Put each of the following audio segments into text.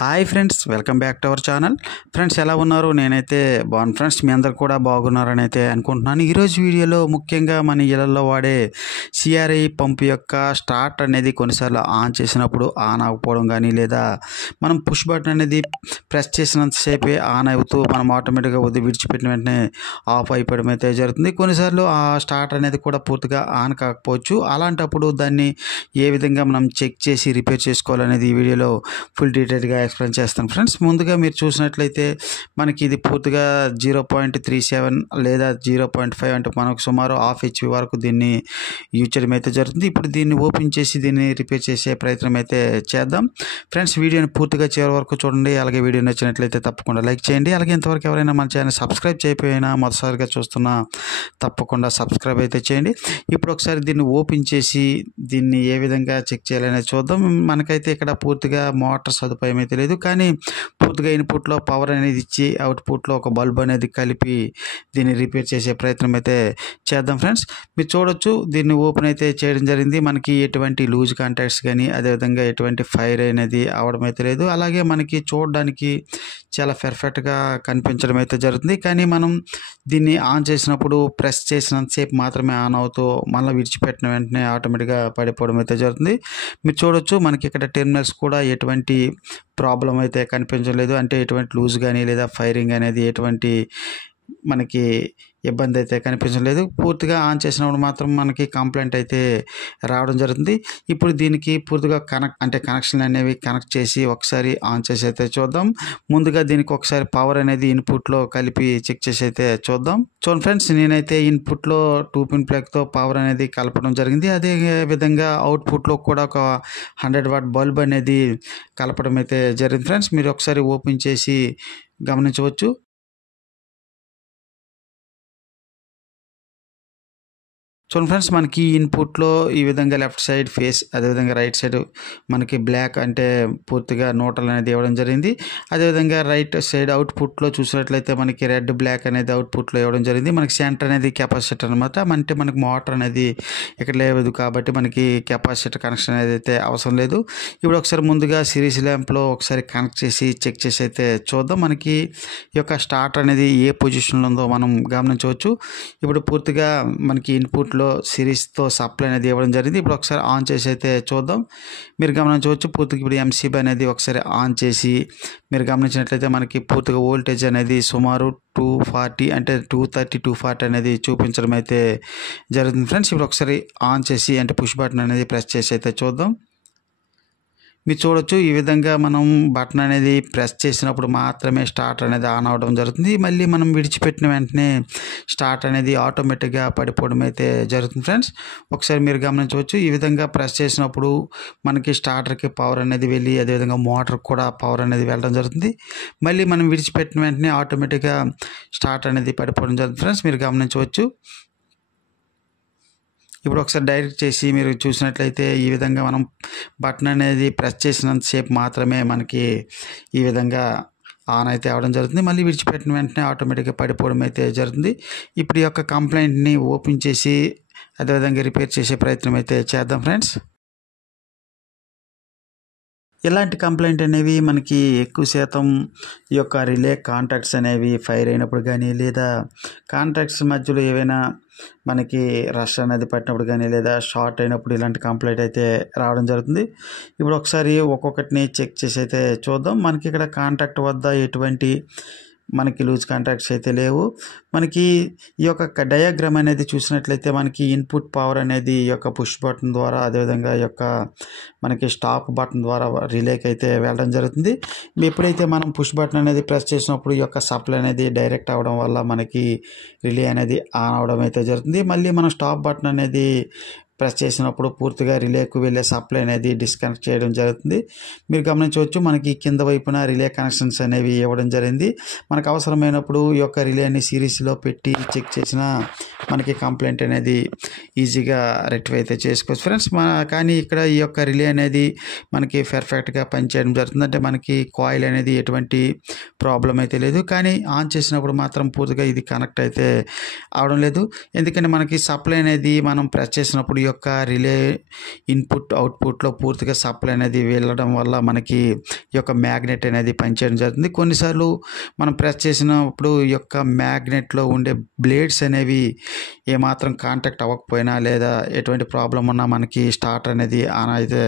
Hi friends, welcome back to our channel. Friends, ఎలా ఉన్నారు? నేనైతే బాగున్నాను ఫ్రెండ్స్. మీ అందరు కూడా బాగున్నారని అయితే అనుకుంటున్నాను. ఈరోజు వీడియోలో ముఖ్యంగా మన ఇళ్లలో వాడే సిఆర్ఐ పంపు యొక్క స్టార్ట్ అనేది కొన్నిసార్లు ఆన్ చేసినప్పుడు ఆన్ అవ్వకపోవడం కానీ, లేదా మనం పుష్ బటన్ అనేది ప్రెస్ చేసినంతసేపే ఆన్ అవుతూ మనం ఆటోమేటిక్గా విడిచిపెట్టిన వెంటనే ఆఫ్ అయిపోవడం అయితే జరుగుతుంది. కొన్నిసార్లు ఆ స్టార్ట్ అనేది కూడా పూర్తిగా ఆన్ కాకపోవచ్చు. అలాంటప్పుడు దాన్ని ఏ విధంగా మనం చెక్ చేసి రిపేర్ చేసుకోవాలనేది ఈ వీడియోలో ఫుల్ డీటెయిల్గా ఎక్స్ప్లెయిన్ చేస్తాను ఫ్రెండ్స్. ముందుగా మీరు చూసినట్లయితే మనకి ఇది పూర్తిగా 0.37 లేదా 0.5 అంటే మనకు సుమారు హాఫ్ HP వరకు దీన్ని యూజ్ చేయడం అయితే జరుగుతుంది. ఇప్పుడు దీన్ని ఓపెన్ చేసి దీన్ని రిపేర్ చేసే ప్రయత్నం అయితే చేద్దాం ఫ్రెండ్స్. వీడియోని పూర్తిగా చివరి వరకు చూడండి. అలాగే వీడియో నచ్చినట్లయితే తప్పకుండా లైక్ చేయండి. అలాగే ఇంతవరకు ఎవరైనా మన ఛానల్ సబ్స్క్రైబ్ చేయకపోయినా మొదటిసారిగా చూస్తున్నా తప్పకుండా సబ్స్క్రైబ్ అయితే చేయండి. ఇప్పుడు ఒకసారి దీన్ని ఓపెన్ చేసి దీన్ని ఏ విధంగా చెక్ చేయాలనేది చూద్దాం. మనకైతే ఇక్కడ పూర్తిగా మోటార్ సదుపాయం అయితే లేదు, కానీ పూర్తిగా ఇన్పుట్లో పవర్ అనేది ఇచ్చి అవుట్పుట్లో ఒక బల్బ్ అనేది కలిపి దీన్ని రిపేర్ చేసే ప్రయత్నం అయితే చేద్దాం ఫ్రెండ్స్. మీరు చూడొచ్చు, దీన్ని ఓపెన్ అయితే చేయడం జరిగింది. మనకి ఎటువంటి లూజ్ కాంటాక్ట్స్ కానీ అదేవిధంగా ఎటువంటి ఫైర్ అనేది అవడం అయితే లేదు. అలాగే మనకి చూడడానికి చాలా పర్ఫెక్ట్గా కనిపించడం అయితే జరుగుతుంది. కానీ మనం దీన్ని ఆన్ చేసినప్పుడు ప్రెస్ చేసినంతసేపు మాత్రమే ఆన్ అవుతూ మళ్ళీ విడిచిపెట్టిన వెంటనే ఆటోమేటిక్గా పడిపోవడం అయితే జరుగుతుంది. మీరు చూడొచ్చు, మనకి ఇక్కడ టెర్మినల్స్ కూడా ఎటువంటి ప్రాబ్లం అయితే కనిపించలేదు. అంటే ఎటువంటి లూజ్ కానీ లేదా ఫైరింగ్ అనేది ఎటువంటి మనకి ఇబ్బంది అయితే కనిపించలేదు. పూర్తిగా ఆన్ చేసినప్పుడు మాత్రం మనకి కంప్లైంట్ అయితే రావడం జరుగుతుంది. ఇప్పుడు దీనికి పూర్తిగా కనెక్షన్ అనేవి కనెక్ట్ చేసి ఒకసారి ఆన్ చేసి అయితే చూద్దాం. ముందుగా దీనికి ఒకసారి పవర్ అనేది ఇన్పుట్లో కలిపి చెక్ చేసి అయితే చూద్దాం. చూడండి ఫ్రెండ్స్, నేనైతే ఇన్పుట్లో 2 పిన్ ప్లగ్తో పవర్ అనేది కలపడం జరిగింది. అదే విధంగా అవుట్పుట్లో కూడా ఒక 100 వాట్ బల్బ్ అనేది కలపడం అయితే జరిగింది ఫ్రెండ్స్. మీరు ఒకసారి ఓపెన్ చేసి గమనించవచ్చు. చూడండి ఫ్రెండ్స్, మనకి ఇన్పుట్లో ఈ విధంగా లెఫ్ట్ సైడ్ ఫేస్, అదేవిధంగా రైట్ సైడ్ మనకి బ్లాక్ అంటే పూర్తిగా న్యూట్రల్ అనేది ఇవ్వడం జరిగింది. అదేవిధంగా రైట్ సైడ్ అవుట్పుట్లో చూసినట్లయితే మనకి రెడ్ బ్లాక్ అనేది అవుట్పుట్లో ఇవ్వడం జరిగింది. మనకి సెంటర్ అనేది కెపాసిటర్ అనమాట. అంటే మనకి మోటార్ అనేది ఇక్కడ లేదు కాబట్టి మనకి కెపాసిటర్ కనెక్షన్ అనేది అయితే అవసరం లేదు. ఇప్పుడు ఒకసారి ముందుగా సిరీస్ ల్యాంప్లో ఒకసారి కనెక్ట్ చేసి చెక్ చేసి అయితే చూద్దాం. మనకి ఈ యొక్క స్టార్ట్ అనేది ఏ పొజిషన్లో ఉందో మనం గమనించవచ్చు. ఇప్పుడు పూర్తిగా మనకి ఇన్పుట్లో సిరీస్తో సప్లై అనేది ఇవ్వడం జరిగింది. ఇప్పుడు ఒకసారి ఆన్ చేసి అయితే చూద్దాం. మీరు గమనించవచ్చు, పూర్తిగా ఇప్పుడు MCB అనేది ఒకసారి ఆన్ చేసి మీరు గమనించినట్లయితే మనకి పూర్తిగా వోల్టేజ్ అనేది సుమారు 240 అంటే 230 240 అనేది చూపించడం అయితే జరుగుతుంది ఫ్రెండ్స్. ఇప్పుడు ఒకసారి ఆన్ చేసి అంటే పుష్ బటన్ అనేది ప్రెస్ చేసి అయితే చూద్దాం. మీరు చూడొచ్చు, ఈ విధంగా మనం బటన్ అనేది ప్రెస్ చేసినప్పుడు మాత్రమే స్టార్ట్ అనేది ఆన్ అవ్వడం జరుగుతుంది. మళ్ళీ మనం విడిచిపెట్టిన వెంటనే స్టార్ట్ అనేది ఆటోమేటిక్గా పడిపోవడం అయితే జరుగుతుంది ఫ్రెండ్స్. ఒకసారి మీరు గమనించవచ్చు, ఈ విధంగా ప్రెస్ చేసినప్పుడు మనకి స్టార్టర్కి పవర్ అనేది వెళ్ళి అదేవిధంగా మోటార్కి కూడా పవర్ అనేది వెళ్ళడం జరుగుతుంది. మళ్ళీ మనం విడిచిపెట్టిన వెంటనే ఆటోమేటిక్గా స్టార్ట్ అనేది పడిపోవడం జరుగుతుంది ఫ్రెండ్స్. మీరు గమనించవచ్చు. ఇప్పుడు ఒకసారి డైరెక్ట్ చేసి మీరు చూసినట్లయితే ఈ విధంగా మనం బటన్ అనేది ప్రెస్ చేసినంతసేపు మాత్రమే మనకి ఈ విధంగా ఆన్ అయితే అవ్వడం జరుగుతుంది. మళ్ళీ విడిచిపెట్టిన వెంటనే ఆటోమేటిక్గా పడిపోవడం అయితే జరుగుతుంది. ఇప్పుడు ఈ యొక్క కంప్లైంట్ని ఓపెన్ చేసి అదేవిధంగా రిపేర్ చేసే ప్రయత్నం అయితే చేద్దాం ఫ్రెండ్స్. ఇలాంటి కంప్లైంట్ అనేవి మనకి ఎక్కువ శాతం ఈ యొక్క రిలే కాంటాక్ట్స్ అనేవి ఫైర్ అయినప్పుడు కానీ, లేదా కాంటాక్ట్స్ మధ్యలో ఏవైనా మనకి రష్ అనేది పట్టినప్పుడు కానీ, లేదా షార్ట్ అయినప్పుడు ఇలాంటి కంప్లైంట్ అయితే రావడం జరుగుతుంది. ఇప్పుడు ఒకసారి ఒక్కొక్కటిని చెక్ చేసి అయితే చూద్దాం. మనకి ఇక్కడ కాంటాక్ట్ వద్ద ఎటువంటి మనకి లూజ్ కాంటాక్ట్స్ అయితే లేవు. మనకి ఈ యొక్క డయాగ్రామ్ అనేది చూసినట్లయితే మనకి ఇన్పుట్ పవర్ అనేది ఈ యొక్క పుష్ బటన్ ద్వారా అదేవిధంగా ఈ యొక్క మనకి స్టాప్ బటన్ ద్వారా రిలేకి అయితే వెళ్ళడం జరుగుతుంది. ఎప్పుడైతే మనం పుష్ బటన్ అనేది ప్రెస్ చేసినప్పుడు ఈ యొక్క సప్లై అనేది డైరెక్ట్ అవ్వడం వల్ల మనకి రిలే అనేది ఆన్ అవ్వడం అయితే జరుగుతుంది. మళ్ళీ మనం స్టాప్ బటన్ అనేది ప్రెస్ చేసినప్పుడు పూర్తిగా రిలేకు వెళ్ళే సప్లై అనేది డిస్కనెక్ట్ చేయడం జరుగుతుంది. మీరు గమనించవచ్చు, మనకి కింద వైపున రిలే కనెక్షన్స్ అనేవి ఇవ్వడం జరిగింది. మనకు అవసరమైనప్పుడు ఈ యొక్క రిలేని సిరీస్లో పెట్టి చెక్ చేసిన మనకి కంప్లైంట్ అనేది ఈజీగా రెక్టిఫై అయితే చేసుకోవచ్చు ఫ్రెండ్స్. కానీ ఇక్కడ ఈ యొక్క రిలే అనేది మనకి పర్ఫెక్ట్గా పనిచేయడం జరుగుతుంది. అంటే మనకి కాయిల్ అనేది ఎటువంటి ప్రాబ్లం అయితే లేదు. కానీ ఆన్ చేసినప్పుడు మాత్రం పూర్తిగా ఇది కనెక్ట్ అయితే అవడం లేదు. ఎందుకంటే మనకి సప్లై అనేది మనం ప్రెస్ చేసినప్పుడు ఈ యొక్క రిలే ఇన్పుట్ అవుట్పుట్లో పూర్తిగా సప్లై అనేది వెళ్ళడం వల్ల మనకి ఈ యొక్క మ్యాగ్నెట్ అనేది పనిచేయడం జరుగుతుంది. కొన్నిసార్లు మనం ప్రెస్ చేసినప్పుడు ఈ యొక్క మ్యాగ్నెట్లో ఉండే బ్లేడ్స్ అనేవి ఏమాత్రం కాంటాక్ట్ అవ్వకపోయినా లేదా ఎటువంటి ప్రాబ్లం ఉన్నా మనకి స్టార్ట్ అనేది ఆన్ అయితే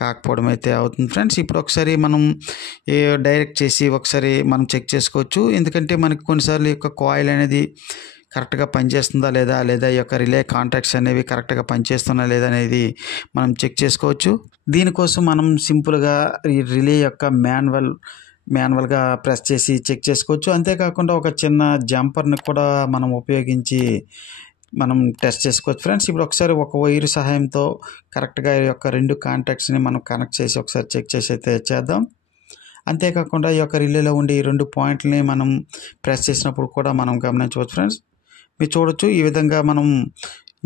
కాకపోవడం అయితే అవుతుంది ఫ్రెండ్స్. ఇప్పుడు ఒకసారి మనం డైరెక్ట్ చేసి ఒకసారి మనం చెక్ చేసుకోవచ్చు. ఎందుకంటే మనకి కొన్నిసార్లు ఈ యొక్క కాయిల్ అనేది కరెక్ట్గా పనిచేస్తుందా లేదా ఈ యొక్క రిలే కాంటాక్ట్స్ అనేవి కరెక్ట్గా పనిచేస్తున్నా లేదా అనేది మనం చెక్ చేసుకోవచ్చు. దీనికోసం మనం సింపుల్గా ఈ రిలే యొక్క మాన్యువల్గా ప్రెస్ చేసి చెక్ చేసుకోవచ్చు. అంతేకాకుండా ఒక చిన్న జంపర్ని కూడా మనం ఉపయోగించి మనం టెస్ట్ చేసుకోవచ్చు ఫ్రెండ్స్. ఇప్పుడు ఒకసారి ఒక వైర్ సహాయంతో కరెక్ట్గా ఈ యొక్క 2 కాంటాక్ట్స్ని మనం కనెక్ట్ చేసి ఒకసారి చెక్ చేసి అయితే చేద్దాం. అంతేకాకుండా ఈ యొక్క రిలేలో ఉండే ఈ 2 పాయింట్లని మనం ప్రెస్ చేసినప్పుడు కూడా మనం గమనించవచ్చు ఫ్రెండ్స్. మీరు చూడొచ్చు ఈ విధంగా మనం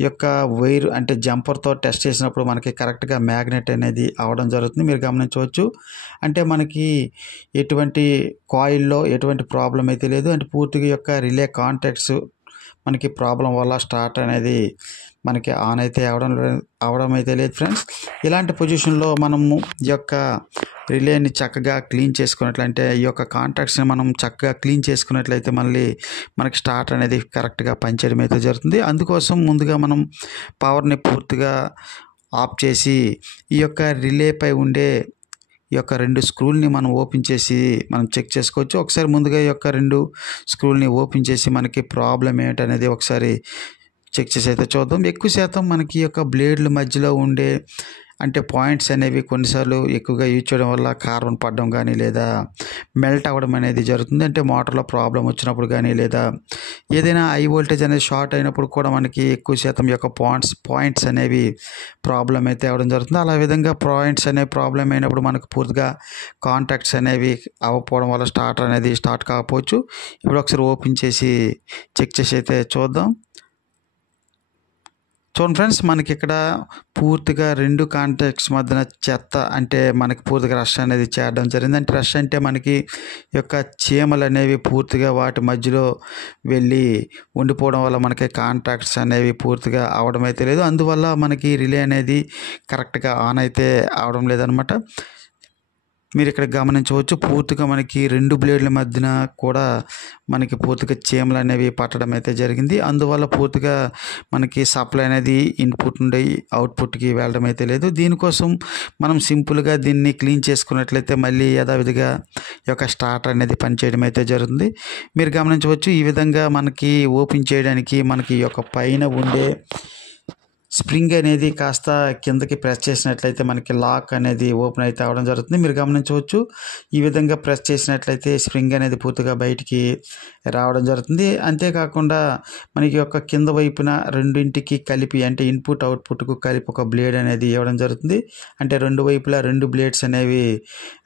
ఈ యొక్క వైర్ అంటే జంపర్తో టెస్ట్ చేసినప్పుడు మనకి కరెక్ట్గా మ్యాగ్నెట్ అనేది అవడం జరుగుతుంది. మీరు గమనించవచ్చు. అంటే మనకి ఎటువంటి కాయిల్లో ఎటువంటి ప్రాబ్లం అయితే లేదు. అంటే పూర్తిగా ఈ యొక్క రిలే కాంటాక్ట్స్ మనకి ప్రాబ్లం వల్ల స్టార్ట్ అనేది మనకి ఆన్ అయితే అవడం అయితే లేదు ఫ్రెండ్స్. ఇలాంటి పొజిషన్లో మనము ఈ యొక్క రిలేని చక్కగా క్లీన్ చేసుకున్నట్లయితే ఈ యొక్క కాంటాక్ట్స్ని మనం చక్కగా క్లీన్ చేసుకున్నట్లయితే మళ్ళీ మనకి స్టార్ట్ అనేది కరెక్ట్గా పనిచేయడం అయితే జరుగుతుంది. అందుకోసం ముందుగా మనం పవర్ని పూర్తిగా ఆఫ్ చేసి ఈ యొక్క రిలేపై ఉండే ఈ యొక్క 2 స్క్రూల్ని మనం ఓపెన్ చేసి మనం చెక్ చేసుకోవచ్చు. ఒకసారి ముందుగా ఈ యొక్క 2 స్క్రూల్ని ఓపెన్ చేసి మనకి ప్రాబ్లం ఏంటనేది ఒకసారి చెక్ చేసి అయితే చూద్దాం. ఎక్కువ శాతం మనకి ఈ యొక్క బ్లేడ్ల మధ్యలో ఉండే అంటే పాయింట్స్ అనేవి కొన్నిసార్లు ఎక్కువగా యూజ్ చేయడం వల్ల కార్బన్ పడడం కానీ లేదా మెల్ట్ అవ్వడం అనేది జరుగుతుంది. అంటే మోటార్లో ప్రాబ్లం వచ్చినప్పుడు కానీ లేదా ఏదైనా హై వోల్టేజ్ అనేది షార్ట్ అయినప్పుడు కూడా మనకి ఎక్కువ శాతం యొక్క పాయింట్స్ అనేవి ప్రాబ్లం అయితే అవ్వడం జరుగుతుంది. అలా విధంగా పాయింట్స్ అనేవి ప్రాబ్లం అయినప్పుడు మనకు పూర్తిగా కాంటాక్ట్స్ అనేవి అవ్వకపోవడం వల్ల స్టార్టర్ అనేది స్టార్ట్ కాకపోవచ్చు. ఇప్పుడు ఒకసారి ఓపెన్ చేసి చెక్ చేసి అయితే చూద్దాం. చూడండి ఫ్రెండ్స్, మనకి ఇక్కడ పూర్తిగా 2 కాంటాక్ట్స్ మధ్యన చెత్త అంటే మనకి పూర్తిగా రష్ అనేది చేయడం జరిగింది. అంటే రష్ అంటే మనకి యొక్క చీమలు అనేవి పూర్తిగా వాటి మధ్యలో వెళ్ళి ఉండిపోవడం వల్ల మనకి కాంటాక్ట్స్ అనేవి పూర్తిగా అవడం అయితే లేదు. అందువల్ల మనకి రిలే అనేది కరెక్ట్గా ఆన్ అయితే అవడం లేదనమాట. మీరు ఇక్కడ గమనించవచ్చు పూర్తిగా మనకి 2 బ్లేడ్ల మధ్యన కూడా మనకి పూర్తిగా చీమలు అనేవి పట్టడం అయితే జరిగింది. అందువల్ల పూర్తిగా మనకి సప్లై అనేది ఇన్పుట్ నుండి అవుట్పుట్కి వెళ్ళడం అయితే లేదు. దీనికోసం మనం సింపుల్గా దీన్ని క్లీన్ చేసుకున్నట్లయితే మళ్ళీ యథావిధిగా ఈ యొక్క స్టార్టర్ అనేది పనిచేయడం అయితే జరుగుతుంది. మీరు గమనించవచ్చు ఈ విధంగా మనకి ఓపెన్ చేయడానికి మనకి ఈ యొక్క పైన ఉండే స్ప్రింగ్ అనేది కాస్త కిందకి ప్రెస్ చేసినట్లయితే మనకి లాక్ అనేది ఓపెన్ అయితే అవడం జరుగుతుంది. మీరు గమనించవచ్చు ఈ విధంగా ప్రెస్ చేసినట్లయితే స్ప్రింగ్ అనేది పూర్తిగా బయటికి రావడం జరుగుతుంది. అంతేకాకుండా మనకి యొక్క కింద వైపున రెండింటికి కలిపి అంటే ఇన్పుట్ అవుట్పుట్కు కలిపి ఒక బ్లేడ్ అనేది ఇవ్వడం జరుగుతుంది. అంటే 2 వైపులా 2 బ్లేడ్స్ అనేవి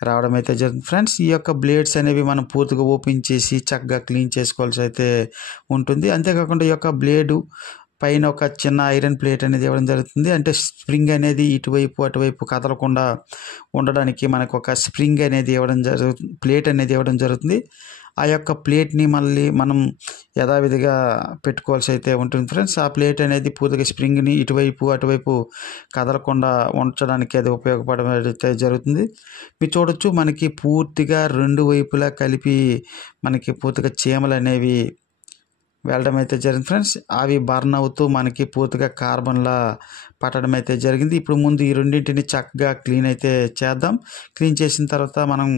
రావడం అయితే జరుగుతుంది ఫ్రెండ్స్. ఈ యొక్క బ్లేడ్స్ అనేవి మనం పూర్తిగా ఓపెన్ చేసి చక్కగా క్లీన్ చేసుకోవాల్సి అయితే ఉంటుంది. అంతేకాకుండా ఈ యొక్క బ్లేడు పైన ఒక చిన్న ఐరన్ ప్లేట్ అనేది ఇవ్వడం జరుగుతుంది. అంటే స్ప్రింగ్ అనేది ఇటువైపు అటువైపు కదలకుండా ఉండడానికి మనకు ఒక స్ప్రింగ్ అనేది ప్లేట్ అనేది ఇవ్వడం జరుగుతుంది. ఆ యొక్క ప్లేట్ని మళ్ళీ మనం యథావిధిగా పెట్టుకోవాల్సి అయితే ఉంటుంది ఫ్రెండ్స్. ఆ ప్లేట్ అనేది పూర్తిగా స్ప్రింగ్ని ఇటువైపు అటువైపు కదలకుండా ఉంచడానికి అది ఉపయోగపడడం అయితే జరుగుతుంది. మీరు చూడొచ్చు మనకి పూర్తిగా 2 వైపులా కలిపి మనకి పూర్తిగా చీమలు అనేవి వెళ్ళడం అయితే జరిగింది ఫ్రెండ్స్. అవి బర్న్ అవుతూ మనకి పూర్తిగా కార్బన్లా పట్టడం అయితే జరిగింది. ఇప్పుడు ముందు ఈ రెండింటిని చక్కగా క్లీన్ అయితే చేద్దాం. క్లీన్ చేసిన తర్వాత మనం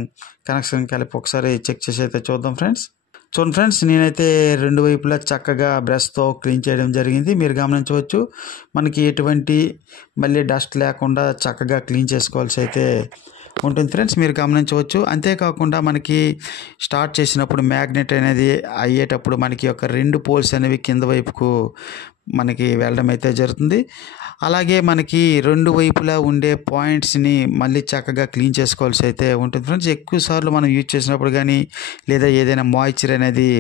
కనెక్షన్ కలిపి ఒకసారి చెక్ చేసి అయితే చూద్దాం ఫ్రెండ్స్. చూడండి ఫ్రెండ్స్, నేనైతే 2 వైపులా చక్కగా బ్రష్తో క్లీన్ చేయడం జరిగింది. మీరు గమనించవచ్చు మనకి ఎటువంటి మళ్ళీ డస్ట్ లేకుండా చక్కగా క్లీన్ చేసుకోవాల్సి అయితే ఉంటుంది ఫ్రెండ్స్. మీరు గమనించవచ్చు. అంతేకాకుండా మనకి స్టార్ట్ చేసినప్పుడు మ్యాగ్నెట్ అనేది అయ్యేటప్పుడు మనకి ఒక 2 పోల్స్ అనేవి కింద వైపుకు మనకి వెళ్ళడం అయితే జరుగుతుంది. అలాగే మనకి 2 వైపులా ఉండే పాయింట్స్ని మళ్ళీ చక్కగా క్లీన్ చేసుకోవాల్సి అయితే ఉంటుంది ఫ్రెండ్స్. ఎక్కువ సార్లు మనం యూజ్ చేసినప్పుడు కానీ లేదా ఏదైనా మాయిశ్చర్ అనేది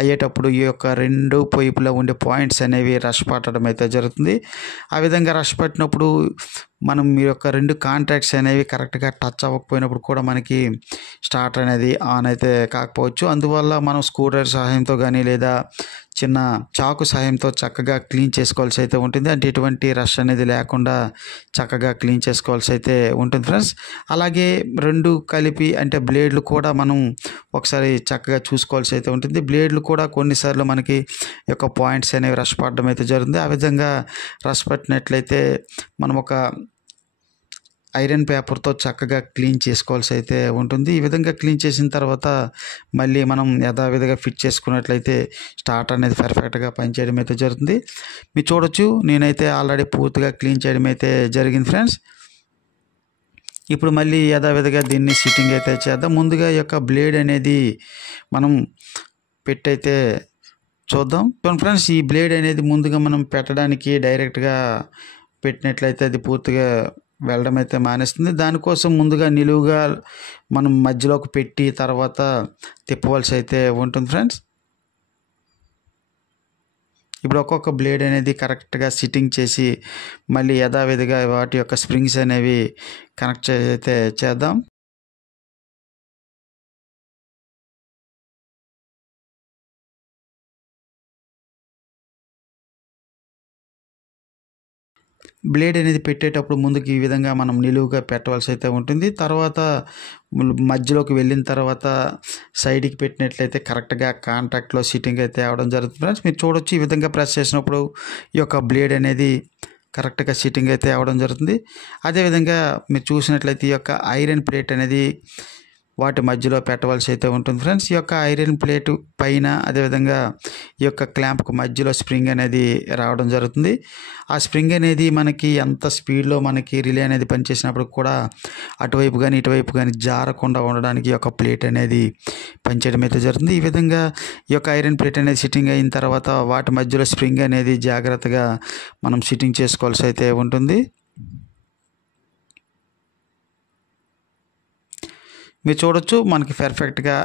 అయ్యేటప్పుడు ఈ యొక్క 2 వైపులా ఉండే పాయింట్స్ అనేవి రష్ పట్టడం అయితే జరుగుతుంది. ఆ విధంగా రష్ పట్టినప్పుడు మనం ఈ యొక్క 2 కాంటాక్ట్స్ అనేవి కరెక్ట్గా టచ్ అవ్వకపోయినప్పుడు కూడా మనకి స్టార్టర్ అనేది ఆన్ అయితే కాకపోవచ్చు. అందువల్ల మనం స్క్రూ డ్రైవర్ సహాయంతో కానీ లేదా చిన్న చాకు సాయంతో చక్కగా క్లీన్ చేసుకోవాల్సి అయితే ఉంటుంది. అంటే ఎటువంటి రష్ అనేది లేకుండా చక్కగా క్లీన్ చేసుకోవాల్సి అయితే ఉంటుంది ఫ్రెండ్స్. అలాగే రెండు కలిపి అంటే బ్లేడ్లు కూడా మనం ఒకసారి చక్కగా చూసుకోవాల్సి అయితే ఉంటుంది. బ్లేడ్లు కూడా కొన్నిసార్లు మనకి ఈ యొక్క పాయింట్స్ అనేవి రష్ పడడం అయితే జరుగుతుంది. ఆ విధంగా రష్ పట్టినట్లయితే మనం ఒక ఐరన్ పేపర్తో చక్కగా క్లీన్ చేసుకోవాల్సి అయితే ఉంటుంది. ఈ విధంగా క్లీన్ చేసిన తర్వాత మళ్ళీ మనం యథావిధిగా ఫిట్ చేసుకున్నట్లయితే స్టార్ట్ అనేది పర్ఫెక్ట్గా పనిచేయడం అయితే జరుగుతుంది. మీరు చూడొచ్చు, నేనైతే ఆల్రెడీ పూర్తిగా క్లీన్ చేయడం అయితే జరిగింది ఫ్రెండ్స్. ఇప్పుడు మళ్ళీ యథావిధిగా దీన్ని సిట్టింగ్ అయితే చేద్దాం. ముందుగా ఈ యొక్క బ్లేడ్ అనేది మనం పెట్టయితే చూద్దాం. ఫ్రెండ్స్, ఈ బ్లేడ్ అనేది ముందుగా మనం పెట్టడానికి డైరెక్ట్గా పెట్టినట్లయితే అది పూర్తిగా వెళ్ళడం అయితే మానేస్తుంది. దానికోసం ముందుగా నిలువుగా మనం మధ్యలోకి పెట్టి తర్వాత తిప్పవలసి అయితే ఉంటుంది ఫ్రెండ్స్. ఇప్పుడు ఒక్కొక్క బ్లేడ్ అనేది కరెక్ట్గా సిట్టింగ్ చేసి మళ్ళీ యథావిధిగా వాటి యొక్క స్ప్రింగ్స్ అనేవి కనెక్ట్ అయితే చేద్దాం. బ్లేడ్ అనేది పెట్టేటప్పుడు ముందుకు ఈ విధంగా మనం నిలువుగా పెట్టవలసి అయితే ఉంటుంది. తర్వాత మధ్యలోకి వెళ్ళిన తర్వాత సైడ్కి పెట్టినట్లయితే కరెక్ట్గా కాంటాక్ట్లో సిట్టింగ్ అయితే అవ్వడం జరుగుతుంది ఫ్రెండ్స్. మీరు చూడొచ్చు, ఈ విధంగా ప్రెస్ చేసినప్పుడు ఈ యొక్క బ్లేడ్ అనేది కరెక్ట్గా సిట్టింగ్ అయితే అవ్వడం జరుగుతుంది. అదేవిధంగా మీరు చూసినట్లయితే ఈ యొక్క ఐరన్ ప్లేట్ అనేది వాటి మధ్యలో పెట్టవలసి అయితే ఉంటుంది ఫ్రెండ్స్. ఈ యొక్క ఐరన్ ప్లేటు పైన అదేవిధంగా ఈ యొక్క క్లాంప్కు మధ్యలో స్ప్రింగ్ అనేది రావడం జరుగుతుంది. ఆ స్ప్రింగ్ అనేది మనకి ఎంత స్పీడ్లో మనకి రిలే అనేది పనిచేసినప్పుడు కూడా అటువైపు కానీ ఇటువైపు కానీ జారకుండా ఉండడానికి ఈ యొక్క ప్లేట్ అనేది పనిచేయడం అయితే జరుగుతుంది. ఈ విధంగా ఈ యొక్క ఐరన్ ప్లేట్ అనేది సిట్టింగ్ అయిన తర్వాత వాటి మధ్యలో స్ప్రింగ్ అనేది జాగ్రత్తగా మనం సిట్టింగ్ చేసుకోవాల్సి అయితే ఉంటుంది. మీరు చూడొచ్చు, మనకి పర్ఫెక్ట్గా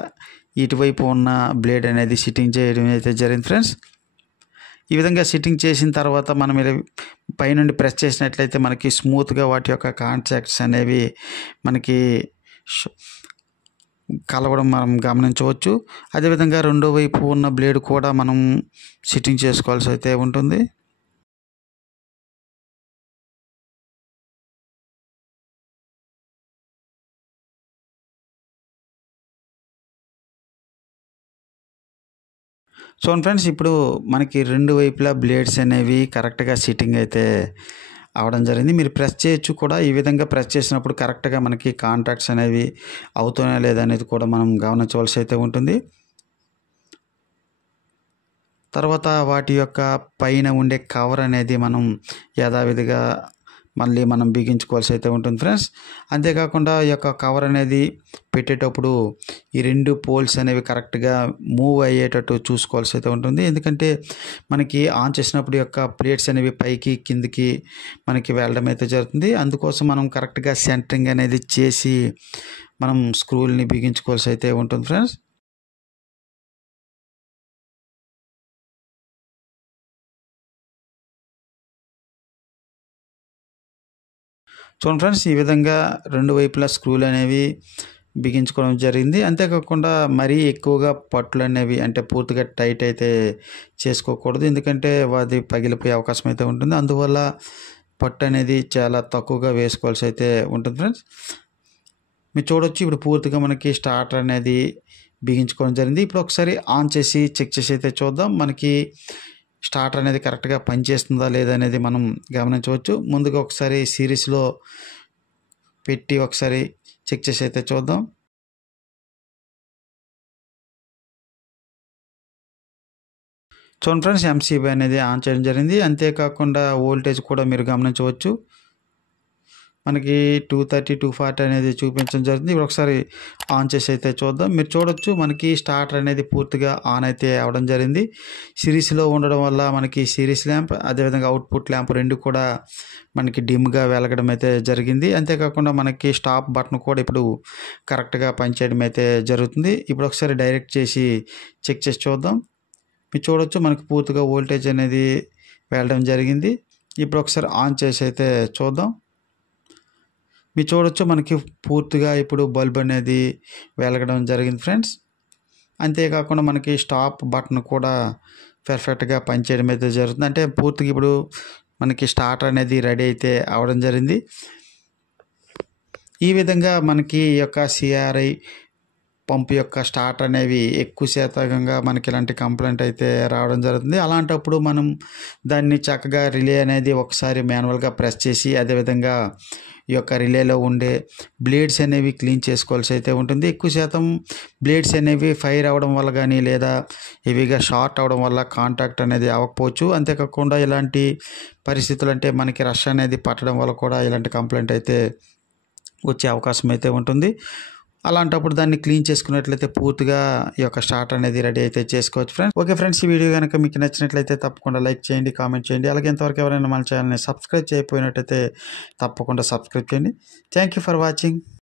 ఇటువైపు ఉన్న బ్లేడ్ అనేది సిట్టింగ్ చేయడం అయితే జరిగింది ఫ్రెండ్స్. ఈ విధంగా సిట్టింగ్ చేసిన తర్వాత మనం పైనుండి ప్రెస్ చేసినట్లయితే మనకి స్మూత్గా వాటి యొక్క కాంటాక్ట్స్ అనేవి మనకి కలవడం మనం గమనించవచ్చు. అదేవిధంగా రెండో వైపు ఉన్న బ్లేడ్ కూడా మనం సిట్టింగ్ చేసుకోవాల్సి అయితే ఉంటుంది. చూడండి ఫ్రెండ్స్, ఇప్పుడు మనకి రెండు వైపులా బ్లేడ్స్ అనేవి కరెక్ట్గా సిట్టింగ్ అయితే అవడం జరిగింది. మీరు ప్రెస్ చేయొచ్చు కూడా. ఈ విధంగా ప్రెస్ చేసినప్పుడు కరెక్ట్గా మనకి కాంటాక్ట్స్ అనేవి అవుతున్నాయా లేదా అనేది కూడా మనం గమనించవలసి అయితే ఉంటుంది. తర్వాత వాటి యొక్క పైన ఉండే కవర్ అనేది మనం యథావిధిగా మళ్ళీ మనం బిగించుకోవాల్సి అయితే ఉంటుంది ఫ్రెండ్స్. అంతేకాకుండా ఈ యొక్క కవర్ అనేది పెట్టేటప్పుడు ఈ రెండు పోల్స్ అనేవి కరెక్ట్గా మూవ్ అయ్యేటట్టు చూసుకోవాల్సి అయితే ఉంటుంది. ఎందుకంటే మనకి ఆన్ చేసినప్పుడు యొక్క ప్లేట్స్ అనేవి పైకి కిందికి మనకి వెళ్ళడం అయితే జరుగుతుంది. అందుకోసం మనం కరెక్ట్గా సెంటరింగ్ అనేది చేసి మనం స్క్రూల్ని బిగించుకోవాల్సి అయితే ఉంటుంది ఫ్రెండ్స్. చూడండి ఫ్రెండ్స్, ఈ విధంగా రెండు వైపులా స్క్రూలు అనేవి బిగించుకోవడం జరిగింది. అంతేకాకుండా మరీ ఎక్కువగా పట్టులు అనేవి అంటే పూర్తిగా టైట్ అయితే చేసుకోకూడదు. ఎందుకంటే అది పగిలిపోయే అవకాశం అయితే ఉంటుంది. అందువల్ల పట్టు అనేది చాలా తక్కువగా వేసుకోవాల్సి అయితే ఉంటుంది ఫ్రెండ్స్. మీరు చూడొచ్చు, ఇప్పుడు పూర్తిగా మనకి స్టార్టర్ అనేది బిగించుకోవడం జరిగింది. ఇప్పుడు ఒకసారి ఆన్ చేసి చెక్ చేసి అయితే చూద్దాం. మనకి స్టార్టర్ అనేది కరెక్ట్గా పనిచేస్తుందా లేదా అనేది మనం గమనించవచ్చు. ముందుగా ఒకసారి సిరీస్లో పెట్టి ఒకసారి చెక్ చేసి అయితే చూద్దాం. చూడండి ఫ్రెండ్స్, ఎంసీబీ అనేది ఆన్ చేయడం జరిగింది. అంతేకాకుండా వోల్టేజ్ కూడా మీరు గమనించవచ్చు. మనకి 230, 240 అనేది చూపించడం జరిగింది. ఇప్పుడు ఒకసారి ఆన్ చేసి అయితే చూద్దాం. మీరు చూడొచ్చు, మనకి స్టార్టర్ అనేది పూర్తిగా ఆన్ అయితే అవ్వడం జరిగింది. సిరీస్లో ఉండడం వల్ల మనకి సిరీస్ ల్యాంప్ అదేవిధంగా అవుట్పుట్ ల్యాంప్ రెండు కూడా మనకి డిమ్గా వెలగడం అయితే జరిగింది. అంతేకాకుండా మనకి స్టాప్ బటన్ కూడా ఇప్పుడు కరెక్ట్గా పనిచేయడం అయితే జరుగుతుంది. ఇప్పుడు ఒకసారి డైరెక్ట్ చేసి చెక్ చేసి చూద్దాం. మీరు చూడొచ్చు, మనకి పూర్తిగా వోల్టేజ్ అనేది వెళ్ళడం జరిగింది. ఇప్పుడు ఒకసారి ఆన్ చేసి అయితే చూద్దాం. మీరు చూడొచ్చు, మనకి పూర్తిగా ఇప్పుడు బల్బ్ అనేది వెలగడం జరిగింది ఫ్రెండ్స్. అంతేకాకుండా మనకి స్టాప్ బటన్ కూడా పర్ఫెక్ట్గా పనిచేయడం అయితే జరుగుతుంది. అంటే పూర్తిగా ఇప్పుడు మనకి స్టార్టర్ అనేది రెడీ అయితే అవడం జరిగింది. ఈ విధంగా మనకి ఈ యొక్క సిఆర్ఐ పంప్ యొక్క స్టార్టర్ అనేవి ఎక్కువ శాతంగా మనకి ఇలాంటి కంప్లైంట్ అయితే రావడం జరుగుతుంది. అలాంటప్పుడు మనం దాన్ని చక్కగా రిలే అనేది ఒకసారి మాన్యువల్గా ప్రెస్ చేసి, అదేవిధంగా ఈ యొక్క రిలేలో ఉండే బ్లేడ్స్ అనేవి క్లీన్ చేసుకోవాల్సి అయితే ఉంటుంది. ఎక్కువ శాతం బ్లేడ్స్ అనేవి ఫైర్ అవ్వడం వల్ల కానీ, లేదా హెవీగా షార్ట్ అవ్వడం వల్ల కాంటాక్ట్ అనేది అవ్వకపోవచ్చు. అంతేకాకుండా ఇలాంటి పరిస్థితులు అంటే మనకి రష్ అనేది పట్టడం వల్ల కూడా ఇలాంటి కంప్లైంట్ అయితే వచ్చే అవకాశం అయితే ఉంటుంది. అలాంటప్పుడు దాన్ని క్లీన్ చేసుకున్నట్లయితే పూర్తిగా ఈ యొక్క స్టార్టర్ అనేది రెడీ అయితే చేసుకోవచ్చు ఫ్రెండ్స్. ఓకే ఫ్రెండ్స్, ఈ వీడియో కనుక మీకు నచ్చినట్లయితే తప్పకుండా లైక్ చేయండి, కామెంట్ చేయండి. అలాగే ఇంతవరకు ఎవరైనా మన ఛానల్ని సబ్స్క్రైబ్ చేయకపోయినట్టయితే తప్పకుండా సబ్స్క్రైబ్ చేయండి. Thank you for watching.